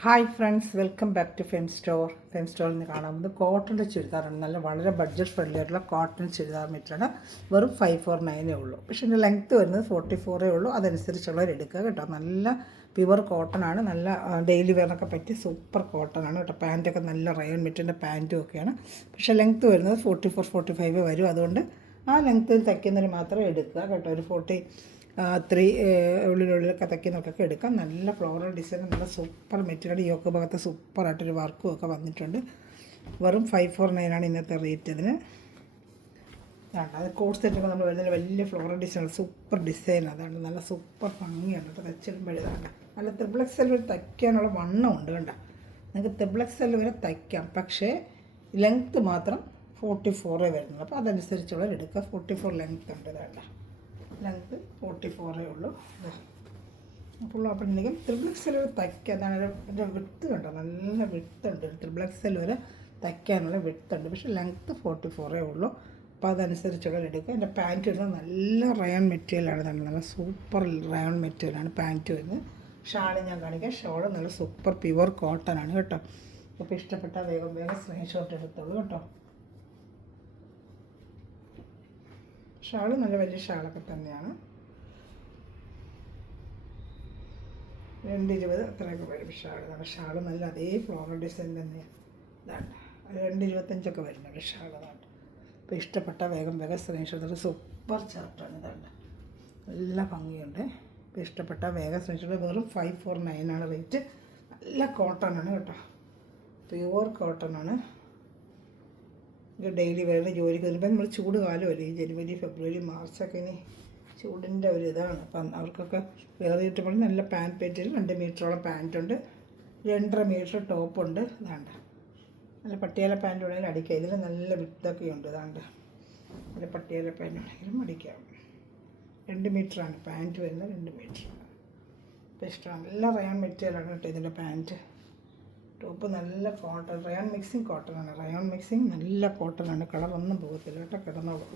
Hi friends, welcome back to Fem store. Fem സ്റ്റോറിൽ നിന്ന് കാണാവുന്നത് കോട്ടൻ്റെ ചുരിദാറാണ്. വളരെ ബഡ്ജറ്റ് ഫ്രണ്ട്ലി ആയിട്ടുള്ള കോട്ടൺ ചുരിദാർ മെറ്റീരിയലാണ്. വെറും 549 ഉള്ളൂ. പക്ഷേ ഇതിൻ്റെ ലെങ്ത്ത് വരുന്നത് 44 ഉള്ളൂ. അതനുസരിച്ചുള്ളവർ എടുക്കുക കേട്ടോ. നല്ല പ്യുവർ കോട്ടൺ ആണ്. നല്ല ഡെയിലി വെയറിനൊക്കെ പറ്റി സൂപ്പർ കോട്ടൺ ആണ് കേട്ടോ. പാൻറ്റൊക്കെ നല്ല റയോൺ മെറ്റീരിയലിൻ്റെ പാൻറ്റും ഒക്കെയാണ്. പക്ഷേ ലെങ്ത്ത് വരുന്നത് 44-45 വരും. അതുകൊണ്ട് ആ ലെങ്ത്തിൽ തയ്ക്കുന്നവർ മാത്രം എടുക്കുക കേട്ടോ. ഒരു 43 ഉള്ളിലൊക്കെ തയ്ക്കുന്നവർക്കൊക്കെ എടുക്കാം. നല്ല ഫ്ലോറൽ ഡിസൈൻ, നല്ല സൂപ്പർ മെറ്റീരിയൽ. യോക്ക് ഭാഗത്ത് സൂപ്പറായിട്ടൊരു വർക്കും ഒക്കെ വന്നിട്ടുണ്ട്. വെറും 549 ഇന്നത്തെ റേറ്റ് ഇതിന്. അത് കോഡ് സെറ്റൊക്കെ നമ്മൾ വരുന്നതിൽ വലിയ ഫ്ലോറൽ ഡിസൈൻ, സൂപ്പർ ഡിസൈൻ. അതാണ് നല്ല സൂപ്പർ ഭംഗിയാണ് കേട്ടോ. തയ്ച്ചിടുമ്പോഴേതാണ് നല്ല ത്രിബിൾ വരെ തയ്ക്കാനുള്ള വണ്ണം ഉണ്ട് കണ്ട. നിങ്ങൾക്ക് ത്രിബിൾ വരെ തയ്ക്കാം. പക്ഷേ ലെങ്ത്ത് മാത്രം 44 വരുന്നുള്ളൂ. അപ്പോൾ അതനുസരിച്ചുള്ള എടുക്കുക. 44 ലെങ്ത്ത് ഉണ്ട്. ഇതാണ്ട ലെങ്ത്ത് 44 ഉള്ളൂ. അപ്പോൾ അപ്പോഴേക്കും ത്രിബിൾ വരെ തയ്ക്കുക. അതാണ് എൻ്റെ വിട്ട് കണ്ടോ, നല്ല വിട്ടുണ്ട്. ത്രിബിൾ വരെ തയ്ക്കാനുള്ള വിട്ടുണ്ട്. പക്ഷേ ലെങ്ത്ത് 44 ഉള്ളൂ. അപ്പോൾ അതനുസരിച്ചുള്ള എടുക്കുക. എൻ്റെ പാൻറ്റ് വരുന്നത് നല്ല റയോൺ മെറ്റീരിയലാണ്. നല്ല സൂപ്പർ റയോൺ മെറ്റീരിയലാണ് പാൻറ്റ് വരുന്നത്. ഷാള് ഞാൻ കാണിക്കാം. ഷോള് നല്ല സൂപ്പർ പ്യുവർ കോട്ടൺ ആണ് കേട്ടോ. അപ്പോൾ ഇഷ്ടപ്പെട്ടാൽ വേഗം സ്ക്രീൻഷോട്ട് എടുത്തോളൂ കേട്ടോ. ഷാള് നല്ല വലിയ ഷാളൊക്കെ തന്നെയാണ്. 220 അത്രയൊക്കെ വരും ഷാള് നല്ല അതേ ഫ്ലോറൽ ഡിസൈൻ തന്നെയാണ്. ഇതാണ് 225 വരുന്നുണ്ട് ഷാളാണ്. അപ്പോൾ ഇഷ്ടപ്പെട്ട വേഗം സ്ക്രീൻഷോട്ട്. സൂപ്പർ ചാർട്ടാണ്. ഇതാണ് നല്ല ഭംഗിയുണ്ട്. ഇപ്പോൾ ഇഷ്ടപ്പെട്ട വേഗം സ്ക്രീൻഷോട്ട്. വെറും 549 റേറ്റ്. നല്ല കോട്ടൺ ആണ് കേട്ടോ. പ്യുവർ കോട്ടൺ ആണ്. ഡെയിലി വേറെ ജോലിക്ക് വരുമ്പോൾ നമ്മൾ ചൂട് കാലമല്ലേ, ഈ ജനുവരി ഫെബ്രുവരി മാർച്ചൊക്കെ ഇനി ചൂടിൻ്റെ ഒരു ഇതാണ്. അപ്പം അവർക്കൊക്കെ വേറെ കിട്ടുമ്പോൾ നല്ല പാൻറ്റ് പെറ്റിൽ 2 മീറ്ററോളം പാൻറ്റുണ്ട്, 2.5 മീറ്റർ ടോപ്പുണ്ട്. ഇതാണ്ട് നല്ല പട്ടിയാല പാൻറ്റ് വേണമെങ്കിലും അടിക്കാം. ഇതിൽ നല്ല വിത്തൊക്കെ ഉണ്ട്. ഇതാണ്ട് നല്ല പട്ടിയാല പാൻറ്റ് വേണമെങ്കിലും അടിക്കാം. 2 മീറ്ററാണ് പാൻറ്റ് വരുന്നത്. 2 മീറ്റർ. ഇപ്പോൾ ഇഷ്ടമാണ്. നല്ല റയോൺ മെറ്റീരിയലാണ് കേട്ടോ ഇതിൻ്റെ പാൻറ്റ്. ടോപ്പ് നല്ല കോട്ടൺ, റയോൺ മിക്സിങ് കോട്ടണാണ്. റയോൺ മിക്സിങ് നല്ല കോട്ടണാണ്. കളറൊന്നും പോകത്തില്ല കേട്ടോ, കിടന്നോളൂ.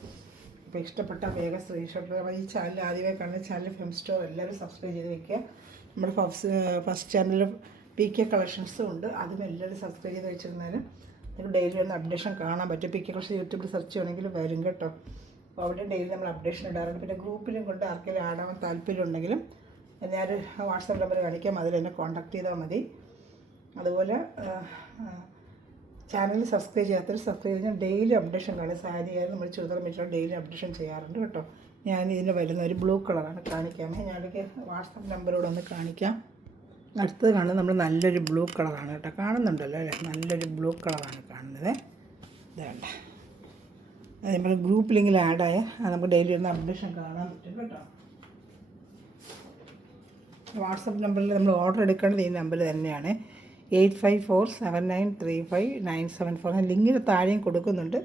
അപ്പോൾ ഇഷ്ടപ്പെട്ട വേഗം സ്ക്രീൻഷോട്ട്. ഈ ചാനൽ ആദ്യമായി കാണുന്ന ചാനൽ ഫെം സ്റ്റോർ എല്ലാവരും സബ്സ്ക്രൈബ് ചെയ്ത് വയ്ക്കുക. നമ്മുടെ ഫസ്റ്റ് ചാനലിൽ PK കളക്ഷൻസും ഉണ്ട്. അതും എല്ലാവരും സബ്സ്ക്രൈബ് ചെയ്ത് വെച്ചിരുന്നാലും നിങ്ങൾക്ക് ഡെയിലി ഒന്ന് അപ്ഡേഷൻ കാണാൻ പറ്റും. PK കളക്ഷൻ യൂട്യൂബിൽ സെർച്ച് ചെയ്യണമെങ്കിൽ വരും കേട്ടോ. അപ്പോൾ അവിടെ ഡെയിലി നമ്മൾ അപ്ഡേഷൻ ഇടാറുണ്ട്. പിന്നെ ഗ്രൂപ്പിലും കൊണ്ട് ആർക്കെങ്കിലും ആടാൻ താല്പര്യം ഉണ്ടെങ്കിലും ഞാനൊരു വാട്സാപ്പ് നമ്പർ കാണിക്കാം, അതിൽ എന്നെ കോൺടാക്ട് ചെയ്താൽ മതി. അതുപോലെ ചാനൽ സബ്സ്ക്രൈബ് ചെയ്യാത്തവർ സബ്സ്ക്രൈബ് ചെയ്താൽ ഡെയിലി അപ്ഡേഷൻ കാണും. സാരി ആയാലും നമ്മൾ ചുരിദാർ മെറ്റീരിയൽ ഡെയിലി അപ്ഡേഷൻ ചെയ്യാറുണ്ട് കേട്ടോ. ഞാൻ ഇതിന് വരുന്ന ഒരു ബ്ലൂ കളറാണ് കാണിക്കാമേ. ഞാനൊക്കെ വാട്സാപ്പ് നമ്പറോട് ഒന്ന് കാണിക്കാം. അടുത്തത് കാണുന്നത് നമ്മൾ നല്ലൊരു ബ്ലൂ കളറാണ് കേട്ടോ. കാണുന്നുണ്ടല്ലോ അല്ലേ, നല്ലൊരു ബ്ലൂ കളറാണ് കാണുന്നത്. ഇതേണ്ട അത് നമ്മൾ ഗ്രൂപ്പ് ലിങ്കിൽ ആഡായ നമുക്ക് ഡെയിലി ഒന്ന് അപ്ഡേഷൻ കാണാൻ പറ്റും കേട്ടോ. വാട്സപ്പ് നമ്പറിൽ നമ്മൾ ഓർഡർ എടുക്കേണ്ടത് ഈ നമ്പർ തന്നെയാണ്. 8547935974. ലിങ്കിന് താഴെയും കൊടുക്കുന്നുണ്ട്.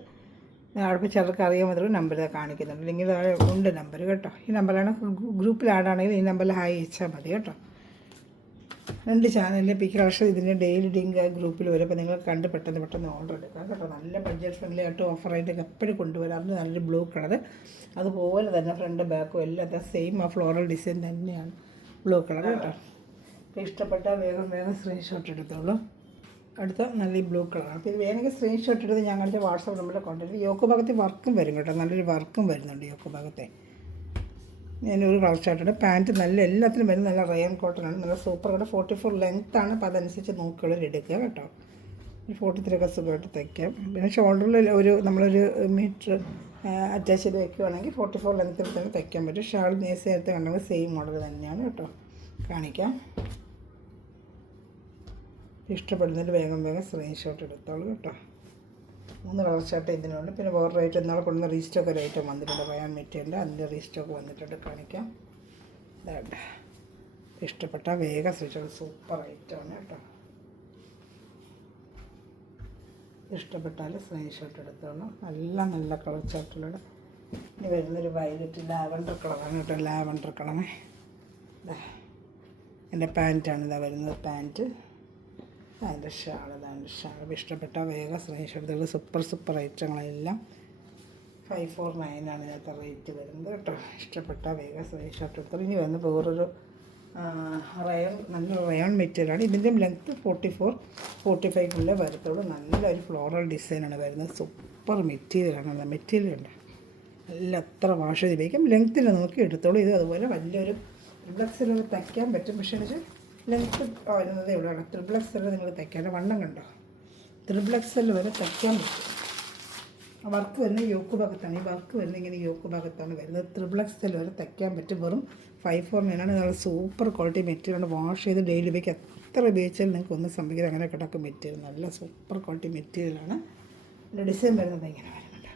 അവിടെ ചിലർക്ക് അറിയാൻ മാത്രമേ നമ്പർ കാണിക്കുന്നുണ്ട്. ലിങ്കിന് താഴെ ഉണ്ട് നമ്പർ കേട്ടോ. ഈ നമ്പറാണ്. ഗ്രൂപ്പിൽ ആഡാണെങ്കിൽ ഈ നമ്പറിൽ ഹായ് അയച്ചാൽ മതി കേട്ടോ. 2 ചാനലിലെ PK കളക്ഷൻ ഇതിൻ്റെ ഡെയിലി ലിങ്ക് ഗ്രൂപ്പിൽ വരും. അപ്പോൾ നിങ്ങൾ കണ്ട് പെട്ടെന്ന് ഓർഡർ എടുക്കാം കേട്ടോ. നല്ല ബഡ്ജറ്റ് ഫ്രണ്ട്ലി ആയിട്ട് ഓഫറായിട്ടൊക്കെ എപ്പോഴും കൊണ്ടുവരാറുണ്ട്. നല്ലൊരു ബ്ലൂ കളർ, അതുപോലെ തന്നെ ഫ്രണ്ട് ബാക്കും എല്ലാം സെയിം ആ ഫ്ലോറൽ ഡിസൈൻ തന്നെയാണ്. ബ്ലൂ കളർ കേട്ടോ. അപ്പോൾ ഇഷ്ടപ്പെട്ടാൽ വേഗം സ്ക്രീൻഷോട്ട് എടുത്തോളൂ. അടുത്ത നല്ല ബ്ലൂ കളറാണ്. അപ്പോൾ ഇത് വേണമെങ്കിൽ സ്ക്രീൻഷോട്ട് എടുത്ത് ഞങ്ങളുടെ വാട്സാപ്പ് നമ്പറിൽ കോൺടാക്ട്. യോക്ക് ഭാഗത്ത് വർക്കും വരും കേട്ടോ. നല്ലൊരു വർക്കും വരുന്നുണ്ട് യോക്ക് ഭാഗത്തെ. ഞാനൊരു കളർ ചാർട്ടുണ്ട്. പാൻറ്റ് നല്ല എല്ലാത്തിനും വരുന്നത് നല്ല റയോൺ കോട്ടനാണ്. നല്ല സൂപ്പർ കേട്ടോ. 44 ലെങ്ത്താണ്. അപ്പോൾ അതനുസരിച്ച് നോക്കിയുള്ളവർ എടുക്കുക കേട്ടോ. 43 ഒക്കെ സുഖമായിട്ട് തയ്ക്കാം. പിന്നെ ഷോൾഡറിൽ നമ്മളൊരു മീറ്റർ അറ്റാച്ച് ചെയ്ത് വയ്ക്കുകയാണെങ്കിൽ 44 ലെങ്ത്തിൽ തന്നെ തയ്ക്കാൻ പറ്റും. ഷാൾ നേരത്തെ കണ്ടെങ്കിൽ സെയിം മോഡൽ തന്നെയാണ് കേട്ടോ. കാണിക്കാം. ഇഷ്ടപ്പെടുന്നതിൽ വേഗം സ്ക്രീൻഷോട്ട് എടുത്തോളൂ കേട്ടോ. 3 കളർ ചാർട്ട് ഇതിനുണ്ട്. പിന്നെ വേറെ ഐറ്റം ഇന്നാളെ കൊണ്ടുവന്ന റീസ്റ്റോക്ക് ഒരു ഐറ്റം വന്നിട്ടുണ്ട്. റയോൺ മെറ്റീരിയലിൻ്റെ അതിൻ്റെ റീസ്റ്റോക്ക് വന്നിട്ടുണ്ട്. കാണിക്കാം. ഇതാണ്ട് ഇഷ്ടപ്പെട്ട വേഗം സ്ക്രീൻഷോട്ട്. സൂപ്പർ ഐറ്റമാണ് കേട്ടോ. ഇഷ്ടപ്പെട്ടാൽ സ്ക്രീൻഷോട്ട് എടുത്തോളൂ. നല്ല കളർ ചാർട്ടിലൂടെ ഇനി വരുന്നൊരു വയലറ്റ് ലാവൻഡർ കളറാണ് കേട്ടോ. ലാവൻഡർ കളറേ. എൻ്റെ പാൻറ്റാണ് ഇതാ വരുന്നത്. പാൻറ്റ് അതിൻ്റെ ഷാൾ. ഇഷ്ടപ്പെട്ട വേഗം സ്ക്രീൻഷോട്ട് എടുത്തോളൂ. സൂപ്പർ ഐറ്റങ്ങളെല്ലാം 549 ഇതിനകത്ത് റേറ്റ് വരുന്നത് കേട്ടോ. ഇഷ്ടപ്പെട്ട വേഗം സ്ക്രീൻഷോട്ട് എടുത്തോളൂ. ഇനി വന്ന് വേറൊരു നല്ല റയോൺ മെറ്റീരിയലാണ്. ഇതിൻ്റെ ലെങ്ത്ത് 44-45 വരത്തുള്ളൂ. നല്ലൊരു ഫ്ലോറൽ ഡിസൈനാണ് വരുന്നത്. സൂപ്പർ മെറ്റീരിയലാണ്. മെറ്റീരിയൽ ഉണ്ട്, നല്ല അത്ര വാഷ് ചെയ്ത് ഉപയോഗിക്കാം. ലെങ്ത്തിൽ നോക്കി എടുത്തോളൂ. ഇത് അതുപോലെ വലിയൊരു ത്രിബ്ലക്സിൽ തയ്ക്കാൻ പറ്റും. പക്ഷേ എന്ന് വെച്ചാൽ ലെങ്ത്ത് വരുന്നതേ ഉള്ളൂ. ത്രിബ്ലക്സിൽ നിങ്ങൾ തയ്ക്കാൻ വണ്ണം കണ്ടോ, ത്രിബ്ലക്സിൽ വരെ തയ്ക്കാൻ പറ്റും. വർക്ക് വരുന്നത് യോക്ക് ഭാഗത്താണ്. ഈ വർക്ക് വരുന്നത് ഇങ്ങനെ യോക്ക് ഭാഗത്താണ് വരുന്നത്. ത്രിബ്ലക്സിൽ വരെ തയ്ക്കാൻ പറ്റും. വെറും 549 ആണ്. നല്ല സൂപ്പർ ക്വാളിറ്റി മെറ്റീരിയലാണ്. വാഷ് ചെയ്ത് ഡെയിലി ഉപയോഗിക്കുക. എത്ര ഉപയോഗിച്ചാലും നിങ്ങൾക്ക് ഒന്നും സംഭവിക്കില്ല. അങ്ങനെ കിടക്കും മെറ്റീരിയൽ. നല്ല സൂപ്പർ ക്വാളിറ്റി മെറ്റീരിയലാണ്. ഇതിൻ്റെ ഡിസൈൻ വരുന്നത് ഇങ്ങനെ വരുന്നുണ്ട്.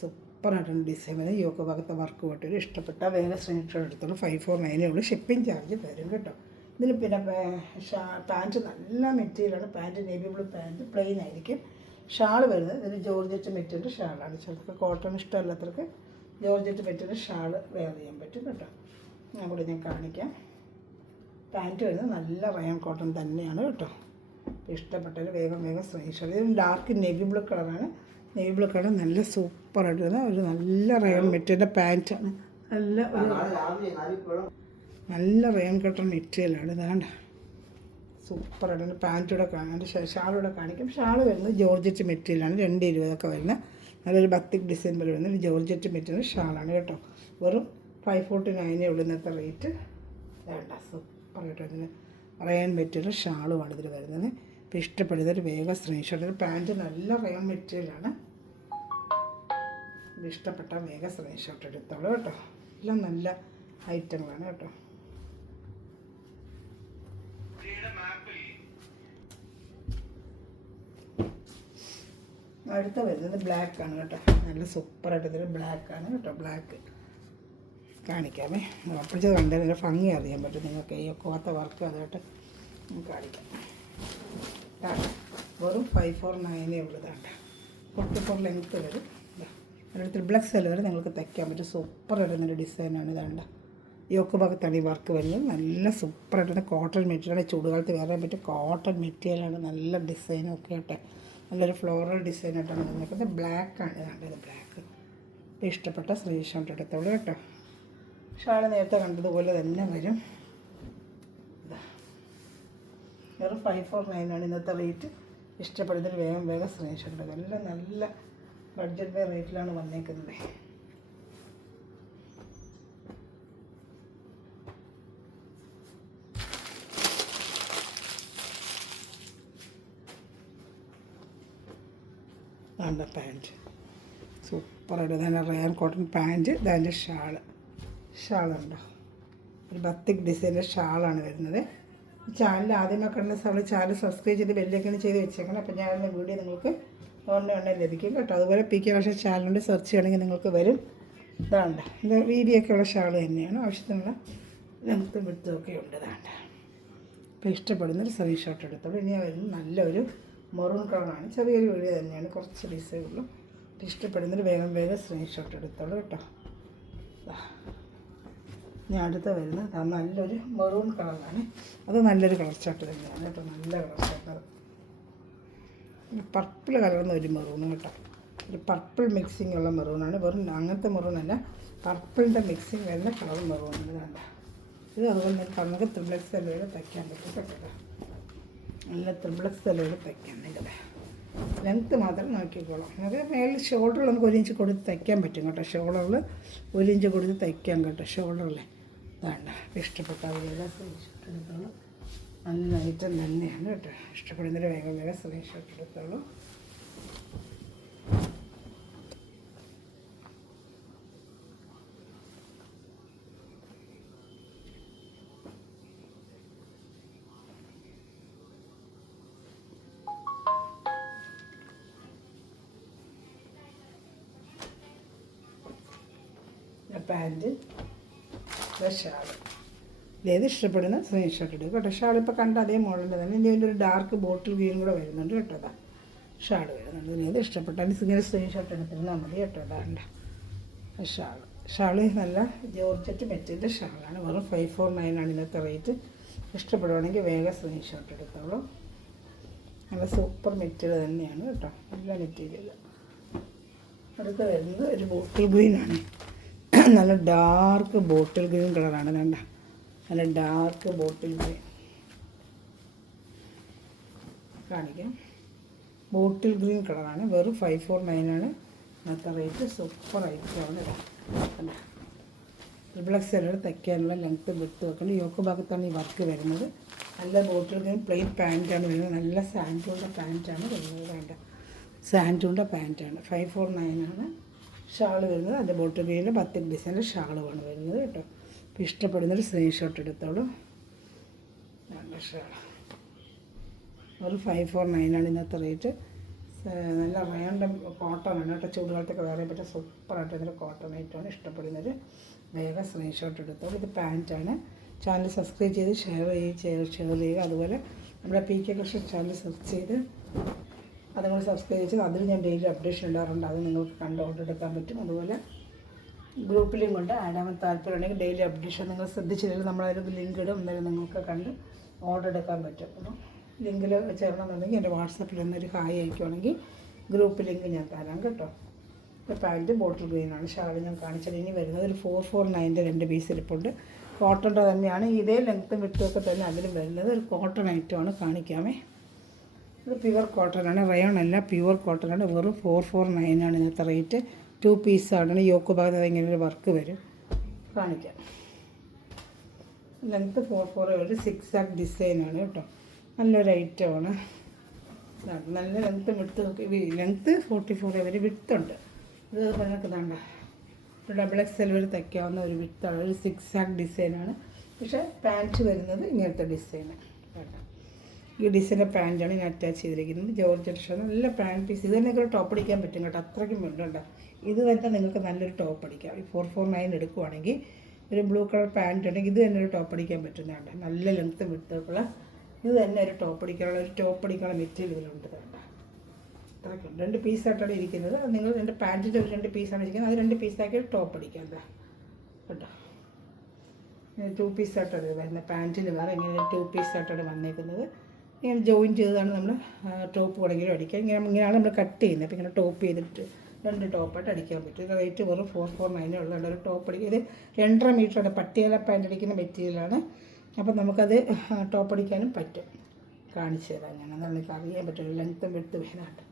സൂപ്പറായിട്ടാണ് ഡിസൈൻ വരുന്നത്. യോക്ക് ഭാഗത്തെ വർക്ക് പോയിട്ട് ഇഷ്ടപ്പെട്ട വേറെ സ്ക്രീൻഷോട്ട് എടുത്തോളൂ. 549 ഉള്ളൂ. ഷിപ്പിംഗ് ചാർജ് തരും കേട്ടോ. ഇതിൽ പിന്നെ പാൻറ്റ് നല്ല മെറ്റീരിയലാണ്. Pant navy blue pant plain ആയിരിക്കും. ഷാൾ വരുന്നത് ഇതിൽ ജോർജറ്റ് മെറ്റീരിയൽ ഷാളാണ്. ചിലർക്ക് കോട്ടൺ ഇഷ്ടമല്ലാത്തവർക്ക് ജോർജറ്റ് മെറ്റീരിയൽ ഷാൾ വെയർ ചെയ്യാൻ പറ്റും കേട്ടോ. ഞാൻ കൂടെ ഞാൻ കാണിക്കാം. പാൻറ്റ് വരുന്നത് നല്ല റയോൺ കോട്ടൺ തന്നെയാണ് കേട്ടോ. ഇഷ്ടപ്പെട്ടവർ വേഗം സ്ക്രീൻഷോട്ട്. ഇത് ഡാർക്ക് നേവി ബ്ലൂ കളറാണ്. നേവി ബ്ലൂ കളർ നല്ല സൂപ്പറായിട്ട് വരുന്ന ഒരു നല്ല റയോൺ മെറ്റീരിയൽ പാൻറ്റാണ്. നല്ല റയോൺ കോട്ടൺ മെറ്റീരിയലാണ്. ഇതാണ്ട് സൂപ്പറായിട്ട് പാൻറ്റൂടെ കാണാൻ ഷാളൂടെ കാണിക്കും. ഷാൾ വരുന്നത് ജോർജറ്റ് മെറ്റീരിയലാണ്. 220 വരുന്ന നല്ലൊരു ബത്തിക് ഡിസൈൻ പോലെ വരുന്നത് ജോർജറ്റ് മെറ്റീരിയൽ ഷാളാണ് കേട്ടോ. വെറും 549 ഉള്ളൂ ഇന്നത്തെ റേറ്റ്. വേണ്ട സൂപ്പറായിട്ട് ഇതിന് റയോൺ മെറ്റീരിയൽ ഷാളുമാണ് ഇതിൽ വരുന്നത്. ഇപ്പോൾ ഇഷ്ടപ്പെടുന്നൊരു വേഗം സ്ക്രീൻഷോട്ട്. പാൻറ്റ് നല്ല റയോൺ മെറ്റീരിയലാണ്. ഇത് ഇഷ്ടപ്പെട്ട വേഗം സ്ക്രീൻഷോട്ട് എടുത്തോളൂ കേട്ടോ. എല്ലാം നല്ല ഐറ്റങ്ങളാണ് കേട്ടോ. അടുത്ത വരുന്നത് ബ്ലാക്കാണ് കേട്ടോ. നല്ല സൂപ്പറായിട്ട് ഇതിൽ ബ്ലാക്കാണ് കേട്ടോ. ബ്ലാക്ക് കാണിക്കാമേ. അപ്പോഴത്തെ കണ്ടാൽ നല്ല ഭംഗി അറിയാൻ പറ്റും നിങ്ങൾക്ക്. ഈ കോത്ത വർക്ക് അതായിട്ട് കാണിക്കാം. വെറും 549 ഉള്ളതാണ്. 44 ലെങ്ത്ത് വരും. അതിൽ ത്രിബ്ലക്സ് എല്ലാം വരെ നിങ്ങൾക്ക് തയ്ക്കാൻ പറ്റും. സൂപ്പറായിട്ട് ഡിസൈനാണ്. ഇതാണ്ട യോക്ക് ഭാഗത്താണ് ഈ വർക്ക് വരുന്നത്. നല്ല സൂപ്പറായിട്ട് കോട്ടൺ മെറ്റീരിയലാണ്. ചൂടുകാലത്ത് വേറെ പറ്റും കോട്ടൺ മെറ്റീരിയലാണ്. നല്ല ഡിസൈനൊക്കെ ആട്ടെ. നല്ലൊരു ഫ്ലോറൽ ഡിസൈനായിട്ടാണ് വന്നിരിക്കുന്നത്. ബ്ലാക്കാണ്. ഇതാണ്ടത് ബ്ലാക്ക്. ഇപ്പോൾ ഇഷ്ടപ്പെട്ട സ്ക്രീൻഷോട്ട് എടുത്തോളൂ കേട്ടോ. ഷാൾ നേരത്തെ കണ്ടതുപോലെ തന്നെ വരും. വെറും 549 ആണ് ഇന്നത്തെ റേറ്റ്. ഇഷ്ടപ്പെടുന്നതിന് വേഗം സ്ക്രീൻഷോട്ട് എടുക്കുക. എല്ലാം നല്ല ബഡ്ജറ്റ് ബൈ റേറ്റിലാണ് വന്നേക്കുന്നത്. നല്ല പാൻറ്റ് സൂപ്പറായിട്ട് തന്നെ റയോൺ കോട്ടൺ പാൻറ്റ്. ഇതതിൻ്റെ ഷാളുണ്ടോ, ഒരു ബത്തിക് ഡിസൈൻ്റെ ഷാളാണ് വരുന്നത്. ചാനൽ ആദ്യമേ കാണുന്ന ചാനൽ സബ്സ്ക്രൈബ് ചെയ്ത് ബെല്ലൈക്കൺ ചെയ്ത് വെച്ചേക്കണം. അപ്പോൾ ഞാൻ വീഡിയോ നിങ്ങൾക്ക് ഓൺലൈൻ ലഭിക്കും കേട്ടോ. അതുപോലെ PK ഭാഷ ചാനലിൻ്റെ സെർച്ച് ചെയ്യണമെങ്കിൽ നിങ്ങൾക്ക് വരും. ഇതാണ്ട് ഇത് വീതിയൊക്കെയുള്ള ഷാൾ തന്നെയാണ്. ആവശ്യത്തിനുള്ള ലെങ്ത്തും വിടുത്തുമൊക്കെ ഉണ്ട്. ഇതാണ്ട് ഇപ്പോൾ ഇഷ്ടപ്പെടുന്നൊരു സ്ക്രീൻഷോട്ട് എടുത്തോളൂ. ഇനി വരുന്നത് നല്ലൊരു മെറൂൺ കളറാണ്. ചെറിയൊരു വീഡിയോ തന്നെയാണ്, കുറച്ച് പീസേ ഉള്ളൂ. ഇഷ്ടപ്പെടുന്നൊരു വേഗം സ്ക്രീൻഷോട്ട് എടുത്തോളൂ കേട്ടോ. ഞാൻ അടുത്ത് വരുന്നത് നല്ലൊരു മെറൂൺ കളറാണ്. അത് നല്ലൊരു കളർ ചാർട്ട് തന്നെയാണ് കേട്ടോ. നല്ല കളർ ചാർട്ട്. പർപ്പിൾ കലർന്ന ഒരു മെറൂൺ കേട്ടോ. ഒരു പർപ്പിൾ മിക്സിങ് ഉള്ള മെറൂണാണ്. വെറും അങ്ങനത്തെ മെറൂണല്ല, പർപ്പിളിൻ്റെ മിക്സിങ് വരുന്ന കളർ മെറൂണാണ്. വേണ്ട ഇത് അതുപോലെ നമുക്ക് ത്രിബ്ലക്സ് എല്ലാം തയ്ക്കാൻ പറ്റും കേട്ടോ. നല്ല ത്രിബ്ലക്സ് എല്ലാം തയ്ക്കാൻ നിങ്ങളുടെ ലെങ്ത്ത് മാത്രം നോക്കിക്കോളാം. അത് മേളിൽ ഷോൾഡറിൽ നമുക്ക് 1 ഇഞ്ച് കൊടുത്ത് തയ്ക്കാൻ പറ്റും കേട്ടോ. ഷോൾഡറിൽ 1 ഇഞ്ച് കൊടുത്ത് തയ്ക്കാം കേട്ടോ. ഷോൾഡറിൽ വേണ്ട ഇഷ്ടപ്പെട്ട എടുത്തോളൂ. നല്ല ഐറ്റം തന്നെയാണ് കേട്ടോ. ഇഷ്ടപ്പെടുന്നതിന് വേഗം സ്ക്രീൻഷോട്ട് എടുത്തോളൂ. പാൻറ്റ് ഷാൾ ഏത് ഇഷ്ടപ്പെടുന്ന സ്ക്രീൻഷോട്ട് എടുക്കും കേട്ടോ. ഷാൾ ഇപ്പോൾ കണ്ട അതേ മോഡലിൻ്റെ തന്നെ. ഇനി അതിൻ്റെ ഒരു ഡാർക്ക് ബോട്ടിൽ ഗ്രീൻ കൂടെ വരുന്നുണ്ട് കേട്ടോ. അതാ ഷാൾ വരുന്നുണ്ട്. ഇനി ഏത് ഇഷ്ടപ്പെട്ടാലും ഇങ്ങനെ സ്ക്രീൻഷോട്ട് എടുത്തിരുന്നാൽ മതി കേട്ടോ. അതാണ്ട് ഷാൾ നല്ല ജോർജറ്റ് മെറ്റീരിയൽ ഷാളാണ്. വെറും 549 ആണ് ഇന്നത്തെ റേറ്റ്. ഇഷ്ടപ്പെടുവാണെങ്കിൽ വേഗം സ്ക്രീൻഷോട്ട് എടുത്തോളൂ. നല്ല സൂപ്പർ മെറ്റീരിയൽ തന്നെയാണ് കേട്ടോ. നല്ല മെറ്റീരിയൽ. അടുത്ത് വരുന്നത് ഒരു ബോട്ടിൽ ഗ്രീനാണ്. നല്ല ഡാർക്ക് ബോട്ടിൽ ഗ്രീൻ കളറാണ്. വേണ്ട നല്ല ഡാർക്ക് ബോട്ടിൽ ഗ്രീൻ കാണിക്കാം. ബോട്ടിൽ ഗ്രീൻ കളറാണ്. വെറും 549 ആണ് ഇന്നത്തെ റേറ്റ്. സൂപ്പർ ഐറ്റമാണ്. അല്ല ട്രിപ്ലക്സ് എല്ലാം തയ്ക്കാനുള്ള ലെങ്ത്ത് വിട്ട് വെക്കണം. യോക്ക് ഭാഗത്താണ് ഈ വർക്ക് വരുന്നത്. നല്ല ബോട്ടിൽ ഗ്രീൻ പ്ലെയിൻ പാൻറ്റാണ് വരുന്നത്. നല്ല സാൻഡൂണിൻ്റെ പാൻറ്റാണ് വരുന്നത്. വേണ്ട സാൻഡൂണിൻ്റെ പാൻറ്റാണ്. 549 ആണ് ഷാൾ വരുന്നത്. അതിൻ്റെ ബോട്ടിൽ ഗ്രീനിൻ്റെ 10 ഡിസൈൻ്റെ ഷാളുമാണ് വരുന്നത് കേട്ടോ. അപ്പോൾ ഇഷ്ടപ്പെടുന്നൊരു സ്ക്രീൻഷോട്ട് എടുത്തോളൂ. നല്ല ഷാൾ ഒരു 549 ആണ് ഇന്നത്തെ റേറ്റ്. നല്ല റയോണിൻ്റെ കോട്ടൺ ആണ് കേട്ടോ. ചൂടുകാലത്തൊക്കെ വേറെ പറ്റും. സൂപ്പറായിട്ട് ഇതിൻ്റെ കോട്ടൺ ഐറ്റമാണ്. ഇഷ്ടപ്പെടുന്നൊരു വേഗം സ്ക്രീൻഷോട്ട് എടുത്തോളൂ. ഇത് പാൻറ്റാണ്. ചാനൽ സബ്സ്ക്രൈബ് ചെയ്ത് ഷെയർ ചെയ്യുക. അതുപോലെ നമ്മുടെ PK കൃഷ്ണൻ ചാനൽ സെർച്ച് ചെയ്ത് അതുങ്ങൾ സബ്സ്ക്രൈബ് ചെയ്ത് അതിൽ ഞാൻ ഡെയിലി അപ്ഡേഷൻ ഇടാറുണ്ട്. അത് നിങ്ങൾക്ക് കണ്ട് ഓർഡർ എടുക്കാൻ പറ്റും. അതുപോലെ ഗ്രൂപ്പിലും കൊണ്ട് ആഡ് ആവാൻ താല്പര്യമുണ്ടെങ്കിൽ ഡെയിലി അപ്ഡേഷൻ നിങ്ങൾ ശ്രദ്ധിച്ചില്ലെങ്കിൽ നമ്മളതിൽ ലിങ്ക് ഇടും. എന്നാലും നിങ്ങൾക്ക് കണ്ട് ഓർഡർ എടുക്കാൻ പറ്റും. അപ്പം ലിങ്കിൽ ചേരണമെന്നുണ്ടെങ്കിൽ എൻ്റെ വാട്സപ്പിൽ നിന്നൊരു ഹായ് അയക്കുവാണെങ്കിൽ ഗ്രൂപ്പ് ലിങ്ക് ഞാൻ തരാം കേട്ടോ. ഇപ്പോൾ പാൻറ്റ് ബോട്ടിൽ ഗ്രീനാണ്. ഷാൾ ഞാൻ കാണിച്ചത്. ഇനി വരുന്നത് ഒരു 449 2 പീസ് ഇരിപ്പുണ്ട്. കോട്ടൻ്റെ തന്നെയാണ്. ഇതേ ലെങ്ത്തും വിട്ടുമൊക്കെ തന്നെ അതിലും വരുന്നത്. ഒരു കോട്ടൺ ഐറ്റമാണ്. കാണിക്കാമേ. ഇത് പ്യുവർ കോട്ടനാണ്. റയോൺ അല്ല, പ്യുവർ കോട്ടനാണ്. വെറും 449 ആണ് ഇന്നത്തെ റേറ്റ്. 2 പീസാണ്. യോക്ക് ഭാഗത്ത് ഇങ്ങനെ ഒരു വർക്ക് വരും. കാണിക്കാം. ലെങ്ത്ത് 4 ഒരു 6 ഡിസൈനാണ് കേട്ടോ. നല്ലൊരു ഐറ്റമാണ്. നല്ല ലെങ്ത്ത് വിട്ട് ലെങ്ത്ത് 44 വരെ വിട്ടുണ്ട്. ഇത് പറഞ്ഞൊക്കെ ഇതാണ്ട XXL വരെ തയ്ക്കാവുന്ന ഒരു വിത്താണ്. ഒരു 6 ഡിസൈനാണ്. പക്ഷേ പാൻറ്റ് വരുന്നത് ഇങ്ങനത്തെ ഡിസൈന് കേട്ടോ. ഈ ഡിസൈൻ്റെ പാൻറ്റാണ് ഞാൻ അറ്റാച്ച് ചെയ്തിരിക്കുന്നത്. ജോർജറ്റ് ഷോ നല്ല പാൻറ്റ് പീസ്. ഇത് തന്നെ ഒരു ടോപ്പ് അടിക്കാൻ പറ്റും കേട്ടോ. അത്രയ്ക്കും വേണ്ട. ഇത് തന്നെ നിങ്ങൾക്ക് നല്ലൊരു ടോപ്പ് അടിക്കാം. ഈ 449 എടുക്കുവാണെങ്കിൽ ഒരു ബ്ലൂ കളർ പാൻറ്റ് ഉണ്ടെങ്കിൽ ഇത് തന്നെ ഒരു ടോപ്പ് അടിക്കാൻ പറ്റുന്നതാണ്. നല്ല ലെങ്ത്ത് വിട്ടുള്ള ഇത് തന്നെ ഒരു ടോപ്പ് അടിക്കാനുള്ള മെറ്റീരിയൽ ഇതിലുണ്ട് കേട്ടോ. അത്രയ്ക്കും 2 പീസായിട്ടാണ് ഇരിക്കുന്നത്. അത് നിങ്ങൾ 2 പാൻറ്റിൻ്റെ ഒരു 2 പീസാണ് ഇരിക്കുന്നത്. അത് 2 പീസാക്കി ടോപ്പ് അടിക്കാം കേട്ടോ. 2 പീസായിട്ടാണ് വരുന്നത്. പാൻറ്റിൽ വേറെ ഇങ്ങനെ 2 പീസായിട്ടാണ് വന്നേക്കുന്നത്. ഇങ്ങനെ ജോയിൻ ചെയ്തതാണ് നമ്മൾ ടോപ്പ് വേണമെങ്കിലും അടിക്കാം. ഇങ്ങനെയാണ് നമ്മൾ കട്ട് ചെയ്യുന്നത്. അപ്പോൾ ഇങ്ങനെ ടോപ്പ് ചെയ്തിട്ട് 2 ടോപ്പായിട്ട് അടിക്കാൻ പറ്റും. ഇത് റേറ്റ് വെറും 449 ഉള്ളതാണ്. ഒരു ടോപ്പ് അടിക്കുക. ഇത് 2.5 മീറ്ററാണ്. പട്ടിയാല പാൻറ്റ് അടിക്കുന്ന മെറ്റീരിയലാണ്. അപ്പോൾ നമുക്കത് ടോപ്പ് അടിക്കാനും പറ്റും. കാണിച്ചു തരാം. അങ്ങനെ നമുക്ക് അറിയാൻ പറ്റും. ലെങ്ത്തും വിട്ട് വേനായിട്ട്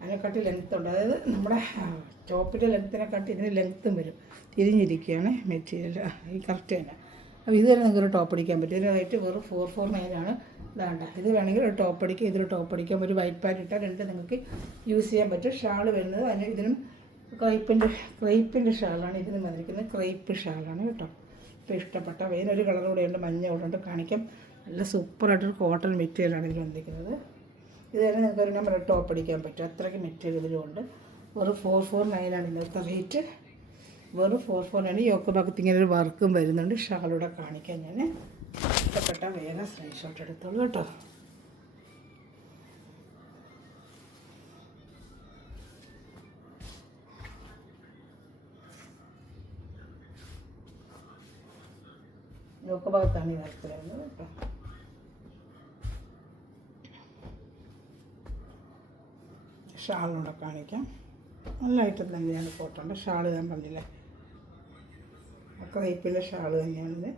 അതിനെക്കാട്ടി ലെങ്ത്ത് ഉണ്ട്. അതായത് നമ്മുടെ ടോപ്പിൻ്റെ ലെങ്ത്തിനെക്കാട്ടി ഇതിന് ലെങ്ത്തും വരും. തിരിഞ്ഞിരിക്കുകയാണ് മെറ്റീരിയൽ. ഈ കറക്റ്റ് തന്നെ. അപ്പോൾ ഇത് തന്നെ നിങ്ങൾക്ക് ഒരു ടോപ്പ് അടിക്കാൻ പറ്റും. ഇതിന് റേറ്റ് വെറും 449 ആണ്. ഇതാണ്ട ഇത് വേണമെങ്കിൽ ഒരു ടോപ്പ് അടിക്കുക. ഇതൊരു ടോപ്പ് അടിക്കാം. ഒരു വൈറ്റ് പാൻറ്റ് ഇട്ടാൽ 2 നിങ്ങൾക്ക് യൂസ് ചെയ്യാൻ പറ്റും. ഷാൾ വരുന്നത് അതിന് ഇതിനും ക്രൈപ്പിൻ്റെ ഷാളാണ്. ഇതിനും വന്നിരിക്കുന്നത് ക്രൈപ്പ് ഷാളാണ് കേട്ടോ. ഇപ്പോൾ ഇഷ്ടപ്പെട്ട വേറൊരു കളർ കൂടെ ഉണ്ട്. മഞ്ഞ കൂടെ ഉണ്ട്. കാണിക്കാം. നല്ല സൂപ്പറായിട്ടൊരു കോട്ടൺ മെറ്റീരിയലാണ് ഇതിൽ വന്നിരിക്കുന്നത്. ഇത് തന്നെ നിങ്ങൾക്ക് ഒരു നമ്പർ ടോപ്പ് അടിക്കാൻ പറ്റും. അത്രയ്ക്ക് മെറ്റീരിയൽ ഇതിലുണ്ട്. വെറും 449 ആണ് ഇന്നത്തെ റേറ്റ്. വെറും 449. യോക്ക് ഭാഗത്ത് ഇങ്ങനെ ഒരു വർക്കും വരുന്നുണ്ട്. ഷാളൂടെ കാണിക്കാൻ ഞാൻ ഇഷ്ടപ്പെട്ട വേഗം സ്ക്രീൻഷോട്ട് എടുത്തോളൂ കേട്ടോ. യോക്ക് ഭാഗത്താണ് ഈ വർക്ക് വരുന്നത് കേട്ടോ. ഷാളിലൂടെ കാണിക്കാം. നല്ല ഐറ്റം തന്നെയാണ്. കോട്ടൻ്റെ ഷാൾ ഞാൻ പറഞ്ഞില്ലേ. ക്രൈപ്പിൻ്റെ ഷാൾ തന്നെയാണ്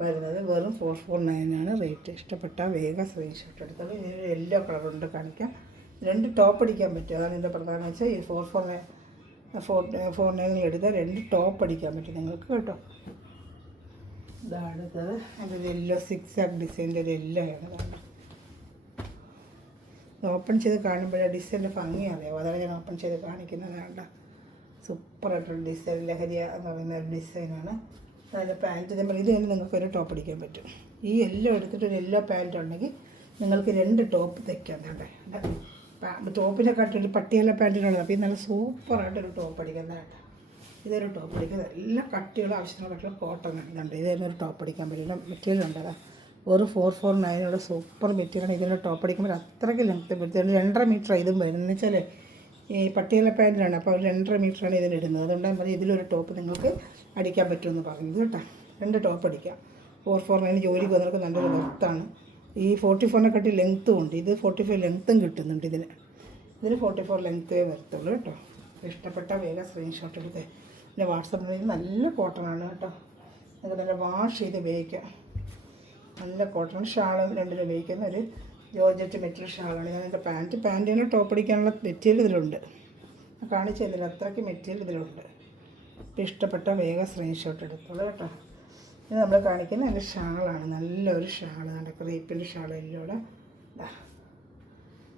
വരുന്നത്. വെറും 449 ആണ് റേറ്റ്. ഇഷ്ടപ്പെട്ട വേഗം സ്ക്രീൻഷോട്ട് എടുത്തോളൂ. ഇതിന് യെല്ലോ കളറുണ്ട്. കാണിക്കാം. 2 ടോപ്പ് അടിക്കാൻ പറ്റും. അതാണ് എൻ്റെ പ്രധാനം വെച്ചാൽ ഈ 449 എടുത്താൽ 2 ടോപ്പ് അടിക്കാൻ പറ്റും നിങ്ങൾക്ക് കേട്ടോ. ഇതാണ് അടുത്തത്. അത് യെല്ലോ 6 ഡിസൈൻ്റെ ഒരു യെല്ലോ ആണ്. ഓപ്പൺ ചെയ്ത് കാണുമ്പോഴേ ഡിസൈൻ്റെ ഭംഗി അറിയാമോ. അതാണ് ഞാൻ ഓപ്പൺ ചെയ്ത് കാണിക്കുന്നത്. വേണ്ട സൂപ്പറായിട്ടൊരു ഡിസൈൻ. ലഹരിയ എന്ന് പറയുന്ന ഒരു ഡിസൈനാണ്. അതിൻ്റെ പാൻറ്റ് നമ്മൾ ഇത് തന്നെ നിങ്ങൾക്കൊരു ടോപ്പ് അടിക്കാൻ പറ്റും. ഈ യെല്ലോ എടുത്തിട്ട് ഒരു യെല്ലോ പാൻറ്റ് ഉണ്ടെങ്കിൽ നിങ്ങൾക്ക് 2 ടോപ്പ് തയ്ക്കാം. വേണ്ടേ ടോപ്പിനെ കാട്ടി പട്ടിയാല പാൻറ്റിനുള്ളത്. അപ്പോൾ ഇത് നല്ല സൂപ്പറായിട്ടൊരു ടോപ്പ് അടിക്കാൻ വേണ്ട. ഇതൊരു ടോപ്പ് അടിക്കുക. എല്ലാ കട്ടിയുള്ള ആവശ്യത്തിന് കട്ടിയുള്ള കോട്ടൺ ഇതുണ്ട്. ഇത് തന്നെ ഒരു ടോപ്പ് അടിക്കാൻ പറ്റുന്ന മെറ്റീരിയൽ ഉണ്ട്. അതാ വെറും 449 സൂപ്പർ മെറ്റീരിയലാണ്. ഇതിൻ്റെ ടോപ്പ് അടിക്കുമ്പോൾ അത്രയ്ക്ക് ലെങ്ത്ത് പറ്റും. 2.5 മീറ്റർ ഇതും വരുന്നത് വെച്ചാൽ ഈ പട്ടിയാല പാൻറ്റിലാണ്. അപ്പോൾ 2.5 മീറ്ററാണ് ഇതിലിടുന്നത്. അതുകൊണ്ടാണ് മതി ഇതിലൊരു ടോപ്പ് നിങ്ങൾക്ക് അടിക്കാൻ പറ്റുമെന്ന് പറയുന്നത് കേട്ടോ. 2 ടോപ്പ് അടിക്കാം. 449 ജോലിക്ക് വന്നവർക്ക് നല്ലൊരു വർത്താണ്. ഈ 44നെക്കാട്ടി ലെങ്ത്തും ഉണ്ട്. ഇത് 45 ലെങ്ത്തും കിട്ടുന്നുണ്ട്. ഇതിന് 44 ലെങ്ത്തേ വരത്തുള്ളൂ കേട്ടോ. ഇഷ്ടപ്പെട്ട വേഗം സ്ക്രീൻഷോട്ട് എടുത്തേ. പിന്നെ വാട്സപ്പിൽ നല്ല കോട്ടണാണ് കേട്ടോ. നിങ്ങൾക്ക് നല്ല വാഷ് ചെയ്ത് ഉപയോഗിക്കാം. നല്ല കോട്ടൺ ഷാളും രണ്ടിനും ഉപയോഗിക്കുന്ന ഒരു ജോർജറ്റ് മെറ്റീരിയൽ ഷാളാണ്. ഞാൻ എൻ്റെ പാൻറ്റിന് ടോപ്പ് അടിക്കാനുള്ള മെറ്റീരിയൽ ഇതിലുണ്ട്, കാണിച്ചു തന്നില്ല, അത്രയ്ക്ക് മെറ്റീരിയൽ ഇതിലുണ്ട്. ഇപ്പോൾ ഇഷ്ടപ്പെട്ട വേഗം സ്ക്രീൻഷോട്ട് എടുത്തോളൂ കേട്ടോ. ഇത് നമ്മൾ കാണിക്കുന്ന എൻ്റെ ഷാളാണ്, നല്ലൊരു ഷാള്, നല്ല ക്രീപ്പിൻ്റെ ഷാൾ. ഇതിലൂടെ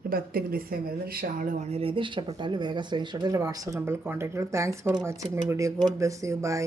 ഒരു ബത്തിക് ഡിസൈൻ വരുന്നൊരു ഷാളുമാണ്. ഇത് ഇഷ്ടപ്പെട്ടാൽ വേഗം സ്ക്രീൻഷോട്ട് വാട്സാപ്പ് നമ്പറിൽ കോൺടാക്ട് ചെയ്യും. Thanks for watching my video. God bless you. By.